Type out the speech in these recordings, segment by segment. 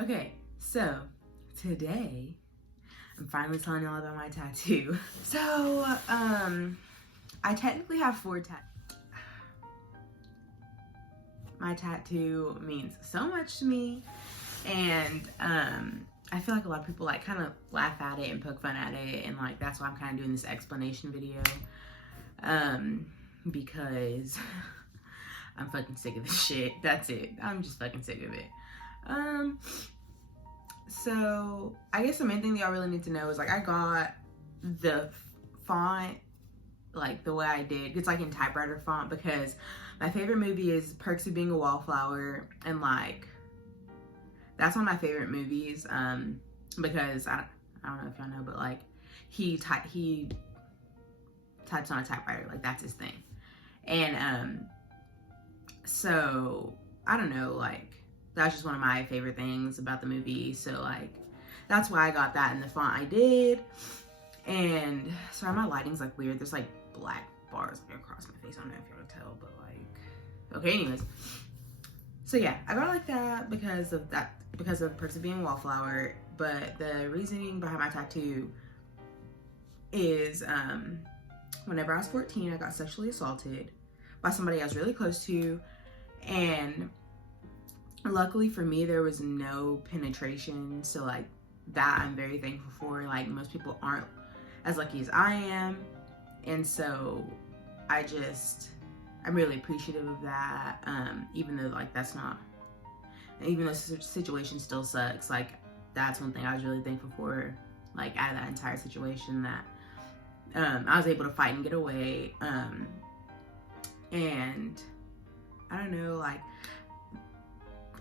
Okay, so today I'm finally telling y'all about my tattoo. So, I technically have 4 tattoos. My tattoo means so much to me, and I feel like a lot of people like kind of laugh at it and poke fun at it, and like that's why I'm kind of doing this explanation video, because I'm fucking sick of this shit. That's it. I'm just fucking sick of it. So I guess the main thing that y'all really need to know is like I got the font like the way I did. It's like in typewriter font because my favorite movie is Perks of Being a Wallflower, and like that's one of my favorite movies. Because I don't know if y'all know, but like he types on a typewriter, like that's his thing. And so I don't know, like that's just one of my favorite things about the movie. So like that's why I got that in the font I did. And sorry, my lighting's like weird. There's like black bars like across my face. I don't know if y'all can tell, but like, okay, anyways. So yeah, I got it like that because of Perks of Being a Wallflower. But the reasoning behind my tattoo is whenever I was 14, I got sexually assaulted by somebody I was really close to, and luckily for me, there was no penetration. So like that I'm very thankful for. Like most people aren't as lucky as I am. And so I'm really appreciative of that. Even though like even though the situation still sucks, like that's one thing I was really thankful for, like out of that entire situation, that I was able to fight and get away. And I don't know, like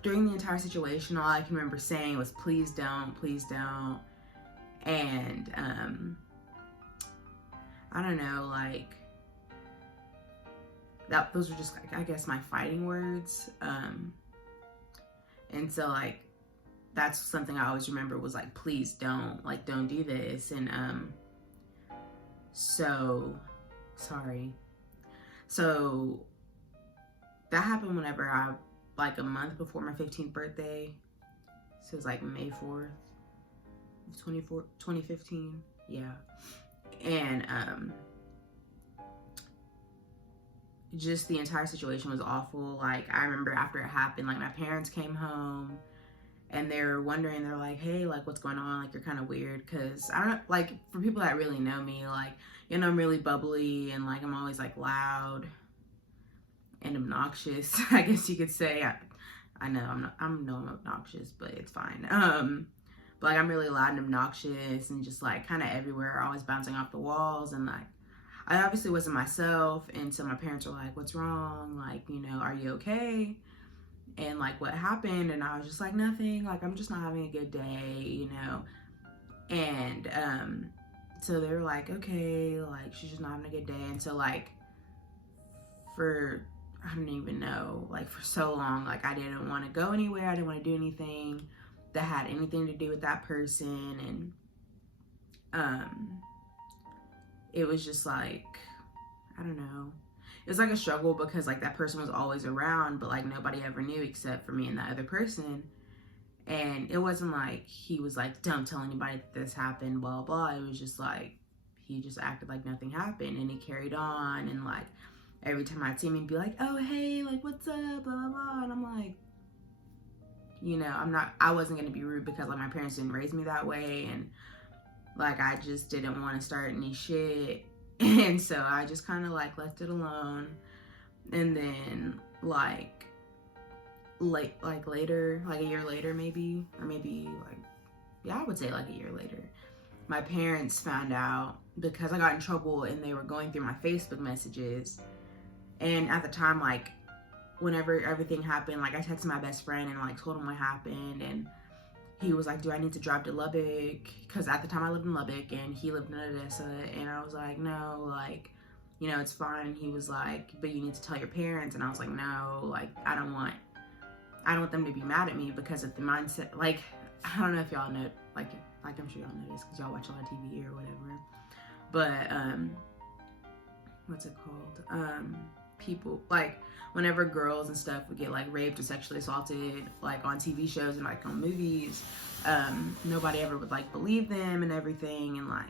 during the entire situation, all I can remember saying was, please don't, please don't. And I don't know, like those were just like, I guess, my fighting words. And so like that's something I always remember was like, please don't, like don't do this. And so sorry. So that happened whenever I, like a month before my 15th birthday. So it was like May 4th, 2015. Yeah. And just the entire situation was awful. Like I remember after it happened, like my parents came home and they're wondering, they're like, hey, like what's going on? Like you're kind of weird. Cause I don't, like for people that really know me, like, you know, I'm really bubbly and like I'm always like loud and obnoxious, I guess you could say. I know I'm obnoxious, but it's fine. But like I'm really loud and obnoxious and just like kind of everywhere, always bouncing off the walls. And like I obviously wasn't myself, and so my parents were like, what's wrong? Like, you know, are you okay? And like what happened? And I was just like, nothing, like I'm just not having a good day, you know. And so they were like, okay, like she's just not having a good day. And so like for, I don't even know, like for so long, like I didn't want to go anywhere, I didn't want to do anything that had anything to do with that person. And it was just like, I don't know, it was like a struggle because like that person was always around, but like nobody ever knew except for me and that other person. And it wasn't like he was like, don't tell anybody that this happened, blah blah. It was just like he just acted like nothing happened, and he carried on. And like every time I'd see him, he'd be like, oh hey, like what's up, blah blah blah. And I'm like, you know, I wasn't gonna be rude because like my parents didn't raise me that way, and like I just didn't want to start any shit. And so I just kind of like left it alone. And then like later, like a year later maybe, or maybe like, yeah, I would say like a year later, my parents found out because I got in trouble and they were going through my Facebook messages. And at the time, like whenever everything happened, like I texted my best friend and like told him what happened, and he was like, do I need to drive to Lubbock? Because at the time I lived in Lubbock and he lived in Odessa. And I was like, no, like, you know, it's fine. He was like, but you need to tell your parents. And I was like, no, like, I don't want them to be mad at me because of the mindset. Like, I don't know if y'all know, like I'm sure y'all know this because y'all watch a lot of TV or whatever. But, what's it called? people, like whenever girls and stuff would get like raped or sexually assaulted, like on TV shows and like on movies, nobody ever would like believe them and everything, and like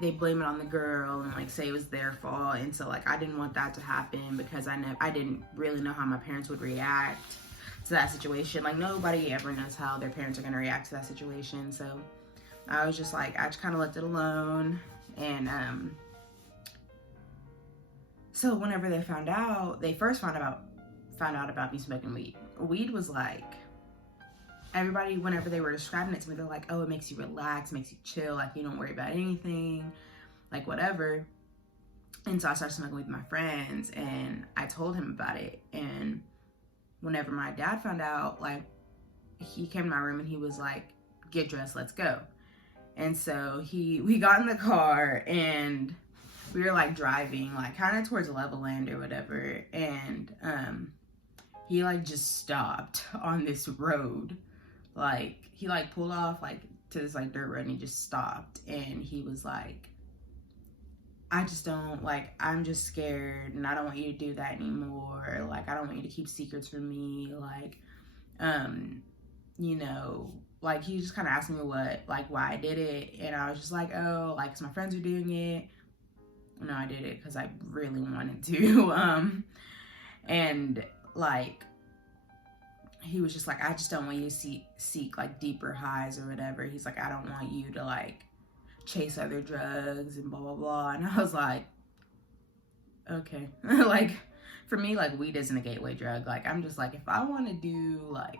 they blame it on the girl and like say it was their fault. And so like I didn't want that to happen, because I didn't really know how my parents would react to that situation. Like nobody ever knows how their parents are going to react to that situation. So I was just like, I just kind of left it alone. And so whenever they first found out about me smoking weed. Weed was like, everybody, whenever they were describing it to me, they're like, oh, it makes you relax, makes you chill, like you don't worry about anything, like whatever. And so I started smoking with my friends, and I told him about it. And whenever my dad found out, like he came to my room and he was like, get dressed, let's go. And so we got in the car and we were like driving like kind of towards Levelland or whatever. And he like just stopped on this road. Like he like pulled off like to this like dirt road, and he just stopped, and he was like, I just don't, like, I'm just scared, and I don't want you to do that anymore. Like, I don't want you to keep secrets from me. Like, you know, like he just kind of asked me why I did it. And I was just like, oh, like, 'cause my friends were doing it. No, I did it because I really wanted to. And like, he was just like, I just don't want you to seek like deeper highs or whatever. He's like, I don't want you to like chase other drugs and blah blah blah. And I was like, okay. Like for me, like weed isn't a gateway drug. Like I'm just like, if I want to do like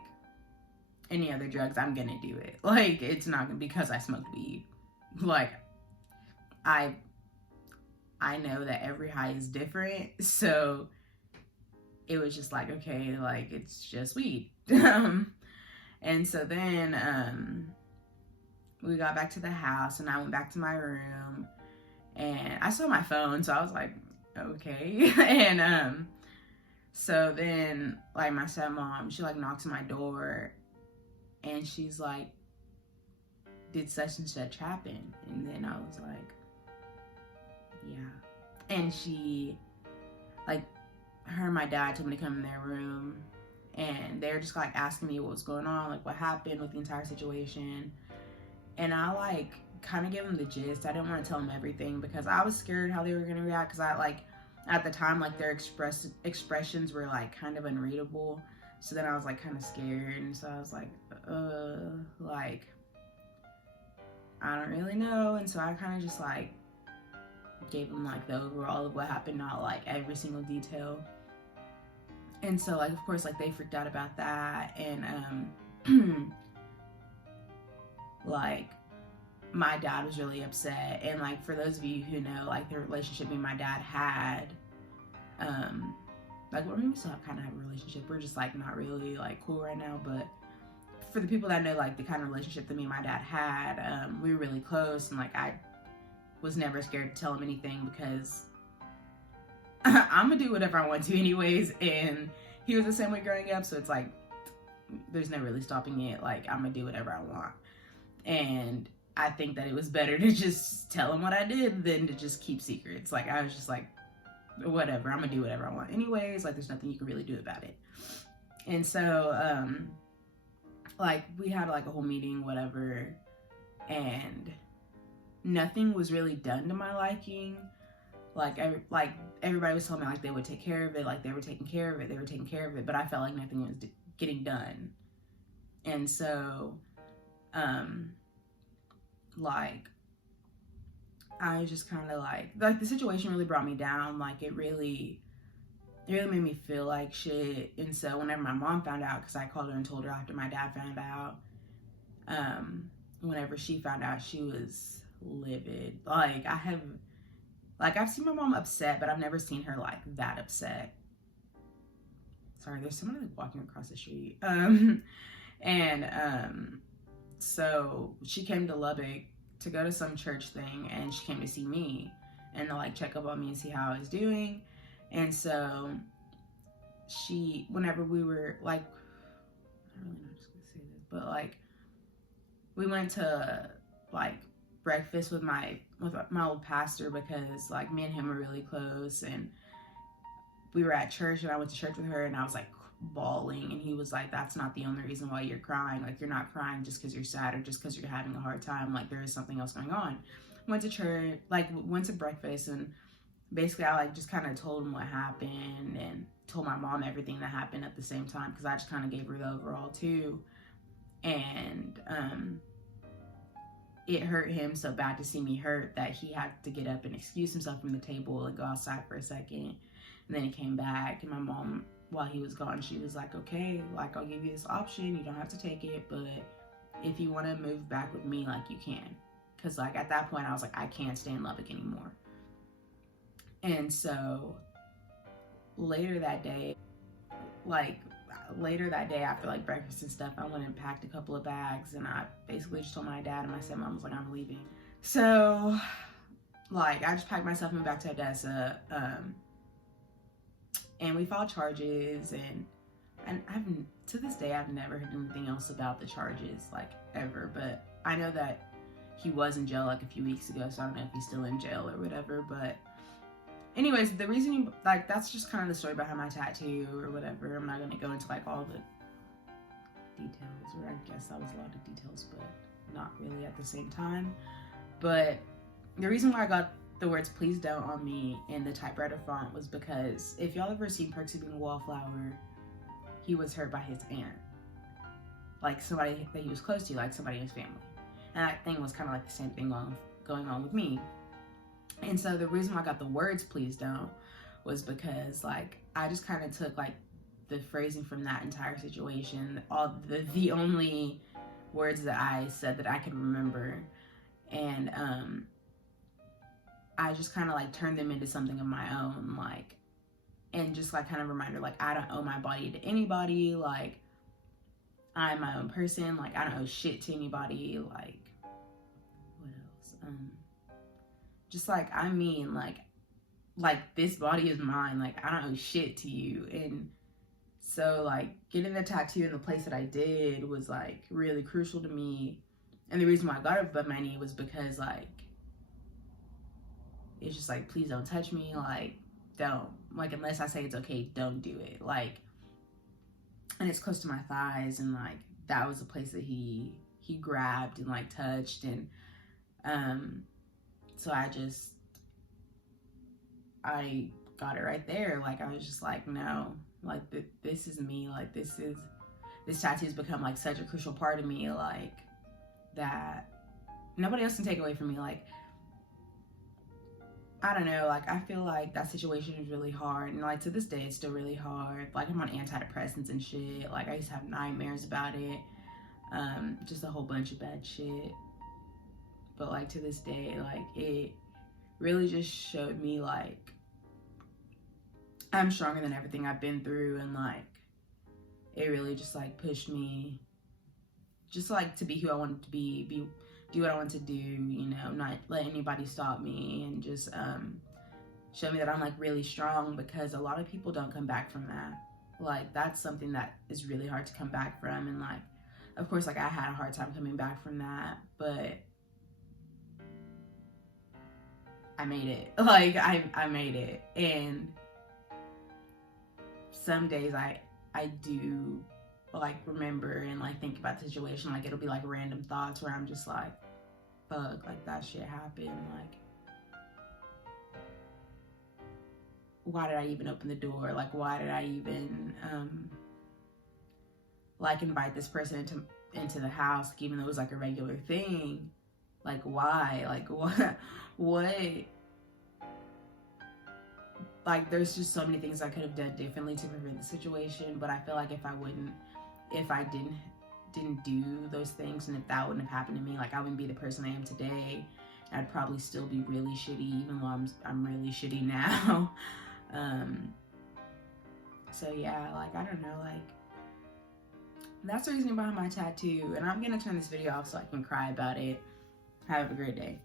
any other drugs, I'm gonna do it. Like it's not gonna because I smoked weed. Like I know that every high is different, so it was just like, okay, like it's just weed. And so then we got back to the house, and I went back to my room, and I saw my phone, so I was like, okay. And so then like my stepmom, she like knocks on my door, and she's like, did such and such happen? And then I was like, yeah. And she like, her and my dad told me to come in their room, and they're just like asking me what was going on, like what happened with the entire situation. And I like kind of gave them the gist. I didn't want to tell them everything because I was scared how they were going to react, because I like at the time like their expressions were like kind of unreadable. So then I was like kind of scared, and so I was like like I don't really know. And so I kind of just like gave them like the overall of what happened, not like every single detail. And so like of course like they freaked out about that. And like my dad was really upset. And like for those of you who know like the relationship me and my dad had, like we still have kind of have a relationship, we're just like not really like cool right now, but for the people that know like the kind of relationship that me and my dad had, we were really close. And like I was never scared to tell him anything, because I'm gonna do whatever I want to anyways. And he was the same way growing up, so it's like there's no really stopping it. Like I'm gonna do whatever I want. And I think that it was better to just tell him what I did than to just keep secrets. Like I was just like, whatever, I'm gonna do whatever I want anyways. Like there's nothing you can really do about it. And so like we had like a whole meeting, whatever, and nothing was really done to my liking. Like everybody was telling me like they would take care of it, like they were taking care of it, but I felt like nothing was getting done. And so like I was just kind of like the situation really brought me down. Like it really made me feel like shit. And so whenever my mom found out, because I called her and told her after my dad found out, whenever she found out, she was livid. Like I've seen my mom upset, but I've never seen her like that upset. Sorry, there's someone like walking across the street. So she came to Lubbock to go to some church thing, and she came to see me and to like check up on me and see how I was doing. And so whenever we were like, I don't really know, I'm just gonna say this, but like we went to like breakfast with my old pastor, because like me and him were really close. And we were at church and I went to church with her and I was like bawling, and he was like, that's not the only reason why you're crying. Like, you're not crying just because you're sad or just because you're having a hard time. Like, there is something else going on. Went to church, like went to breakfast, and basically I like just kind of told him what happened and told my mom everything that happened at the same time, because I just kind of gave her the overall too. And it hurt him so bad to see me hurt that he had to get up and excuse himself from the table and go outside for a second. And then he came back, and my mom, while he was gone, she was like, okay, like, I'll give you this option, you don't have to take it, but if you want to move back with me, like, you can. Because like at that point I was like, I can't stay in Lubbock anymore. And so later that day after like breakfast and stuff, I went and packed a couple of bags, and I basically just told my dad, and my stepmom was like, I'm leaving. So like I just packed myself and went back to Odessa, and we filed charges, and I've to this day I've never heard anything else about the charges, like, ever. But I know that he was in jail like a few weeks ago, so I don't know if he's still in jail or whatever. But anyways, the reason, like, that's just kind of the story behind my tattoo or whatever. I'm not going to go into like all the details, or I guess that was a lot of details, but not really at the same time. But the reason why I got the words "please don't" on me in the typewriter font was because if y'all ever seen Perks of Being a Wallflower, he was hurt by his aunt, like somebody that he was close to, like somebody in his family. And that thing was kind of like the same thing going on with me. And so the reason why I got the words "please don't" was because like I just kind of took like the phrasing from that entire situation, all the only words that I said that I could remember, and I just kind of like turned them into something of my own, like, and just like kind of reminder, like, I don't owe my body to anybody, like, I'm my own person, like, I don't owe shit to anybody, like, what else, just like, I mean, like this body is mine, like, I don't owe shit to you. And so like getting the tattoo in the place that I did was like really crucial to me. And the reason why I got it above my knee was because like it's just like, please don't touch me, like, don't, like, unless I say it's okay, don't do it, like. And it's close to my thighs, and like that was the place that he grabbed and like touched. And so I got it right there. Like, I was just like, no, like, this is me, like, this tattoo's become like such a crucial part of me, like, that nobody else can take away from me. Like, I don't know, like, I feel like that situation is really hard, and like to this day it's still really hard. Like, I'm on antidepressants and shit, like I used to have nightmares about it, just a whole bunch of bad shit. But like to this day, like, it really just showed me like I'm stronger than everything I've been through, and like it really just like pushed me just like to be who I wanted to be do what I want to do, you know, not let anybody stop me, and just show me that I'm like really strong, because a lot of people don't come back from that. Like, that's something that is really hard to come back from. And like, of course, like I had a hard time coming back from that, but I made it. Like, I made it. And some days I do like remember and like think about the situation, like it'll be like random thoughts where I'm just like, fuck, like that shit happened, like why did I even open the door, like why did I even like invite this person into the house, like, even though it was like a regular thing, like why, like what like there's just so many things I could have done differently to prevent the situation. But I feel like if I didn't do those things, and if that wouldn't have happened to me, like I wouldn't be the person I am today. I'd probably still be really shitty, even though I'm really shitty now. So yeah, like, I don't know, like, that's the reason behind my tattoo. And I'm gonna turn this video off so I can cry about it. Have a great day.